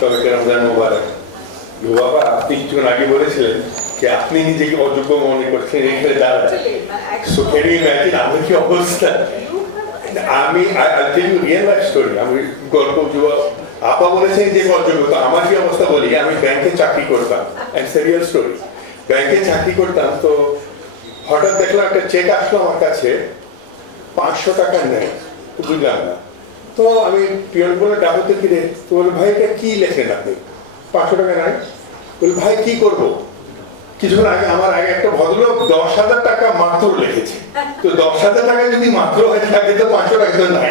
সবাইকে রমজান মোবারক। বাবা, আপনি কিছুক্ষণ আগে বলেছিলেন যে আপনি নিজেকে অযোগ্য মনে করছেন এখানে দাঁড়ায়। সো ক্যান ইউ ইমাজিন আমার কি অবস্থা? আমি রিয়েল লাইফ স্টোরি, আমি গল্প আপা বলেছেন যে অযোগ্য, তো আমার কি অবস্থা বলি। আমি ব্যাংকে চাকরি করতাম, রিয়েল স্টোরি। ব্যাংকে চাকরি করতাম, তো হঠাৎ দেখলাম একটা চেক আসলো আমার কাছে, 500 টাকা নেই, বুঝলাম না। তো আমি পিয়ন বলে ডাকতে ফিরে, তো বলে ভাই এটা কি লেখেন আপনি, 500 টাকা নাই? বলে ভাই কি করবো? কিছুক্ষণ আগে আমার আগে একটা ভদ্রলোক 10,000 টাকা মাত্র লিখেছে, তো 10,000 টাকা যদি মাত্র হয়ে থাকে তো 500 টাকা তো নাই।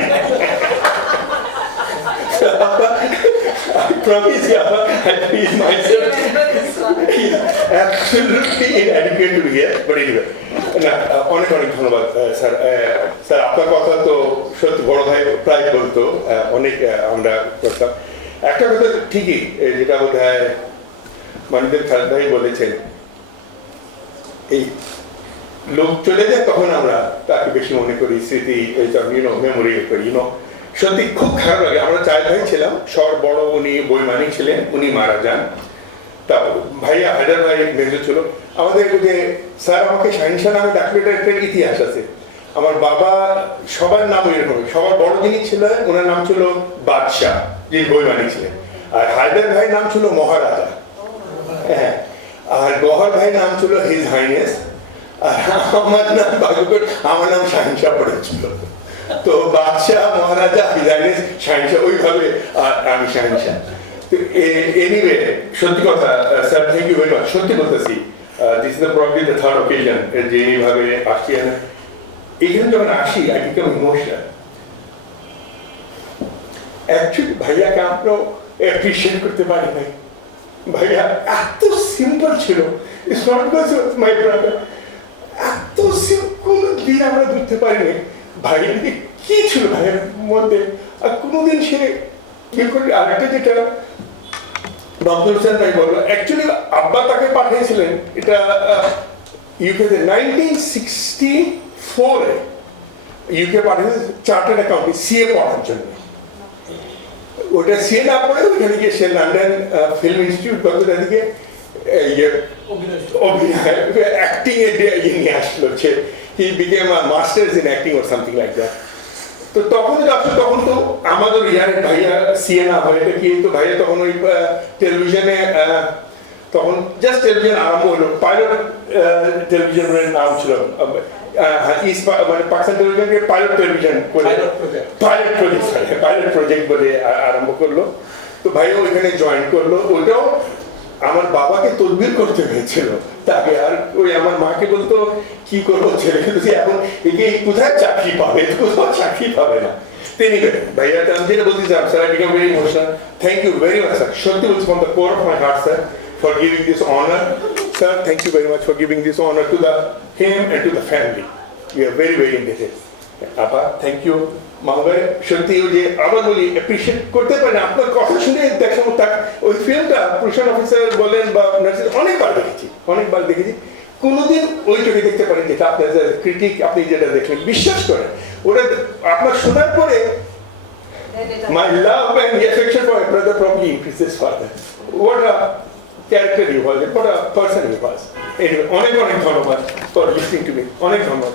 I promise you, I feel myself absolutely inadequate to be here, but anyway. না, অনেক অনেক ধন্যবাদ স্যার। স্যার আপনার কথা তো সত্যি বড় ভাই প্রায় বলতো, অনেক আমরা করতাম। একটা কথা ঠিকই, যেটা বোধ হয় মানিদের খালেদ ভাই বলেছেন, এই লোক চলে যায় তখন আমরা তাকে বেশি মনে করি, স্মৃতি মেমোরি করি। সত্যি খুব খারাপ লাগে। আমরা 4 ভাই ছিলাম, সর বড় উনি বৈমানিক ছিলেন, উনি মারা যান। তা ভাইয়া হায়দার ভাই মেজর ছিল। আমাদের যে স্যার আমাকে শাহিনশাহ নামে ডাকলে একটা ইতিহাস আছে। আমার বাবা সবার নাম এরকম, সবার বড় যিনি ছিলেন ওনার নাম ছিল বাদশাহ, যিনি বৈমানিক ছিলেন। আর হায়দার ভাই নাম ছিল মহারাজা, হ্যাঁ। আর গহর ভাই নাম ছিল হিজ হাইনেস। আর আমার নাম বাগুকর, আমার নাম শাহিনশাহ পড়েছিল। তো বাদশাহ, মহারাজা, হিজ হাইনেস, শাহিনশাহ, ওইভাবে আমি শাহিনশাহ। তো এনিওয়ে, সত্যি কথা sir, thank you very much. সত্যি বলতেছি, this is probably the third occasion যে এইভাবে আসছি। এখানে যখন আসি আই বিকাম ইমোশনাল। অ্যাকচুয়ালি ভাইয়াকে আমরাও অ্যাপ্রিসিয়েট করতে পারি নাই। ভাইয়া এত সিম্পল ছিল, it's not because of my brother, এত সিম্পল দিয়ে আমরা ধরতে পারিনি ভাইয়ের কি ছিল ভাইয়ের মধ্যে। আর কোনোদিন সে ইয়ে করে। আরেকটা যেটা মাহমুদ হোসেন ভাই বললো, অ্যাকচুয়ালি আব্বা তাকে পাঠিয়েছিলেন এটা ইউকেতে 1964-এ ইউকে পাঠিয়েছে চার্টার্ড অ্যাকাউন্টিং সিএ পড়ার জন্য। ওটা সিএ না পড়ে ওইখানে গিয়ে সে লন্ডন ফিল্ম ইনস্টিটিউট কলকাতা থেকে অভিনয় অ্যাক্টিং এ নিয়ে আসলো। সে he became a masters in acting or something like that. তো তখন তখন তো আমাদের ইয়ারে ভাইয়া সিএ না হয় এটা কি, তো ভাইয়া তখন ওই টেলিভিশনে, তখন জাস্ট টেলিভিশন আরম্ভ হলো, পাইলট টেলিভিশনের নাম ছিল, মানে পাকিস্তান টেলিভিশনকে পাইলট টেলিভিশন করে পাইলট প্রজেক্ট বলে আরম্ভ করলো। তো ভাইয়া ওইখানে জয়েন করলো। ওইটাও আমার বাবাকে তদবির করতে হয়েছিল তাকে। আর ওই আমার মাকে বলতো কি করবো ছেলে, কিন্তু এখন একে কোথায় চাকরি পাবে, কোথাও চাকরি পাবে না। তিনি ভাইয়া আমি যেটা বলতে চাই, sir I become very emotional. Thank you very much sir, সত্যি বলছি from the core of my heart sir, for giving this honor. Sir, thank you very much for giving this honor to him and to the family. We are very, very indebted. Appa, thank you. মামা সত্যি ওই যে আবার বলি appreciate করতে পারেন। আপনার কথা শুনে দেখাবো, তার ওই ফিল্মটা প্রশাসন অফিসার বলেন বা নার্সিং অনেকবার দেখেছি। কোনোদিন ওই চোখে দেখতে পারেন যেটা আপনার ক্রিটিক আপনি যেটা দেখলেন, বিশ্বাস করেন ওটা আপনার শোনার পরে my love and affection for my brother probably increases further. What a character he was, what a person he was. Anyway, অনেক ধন্যবাদ for listening to me. অনেক ধন্যবাদ।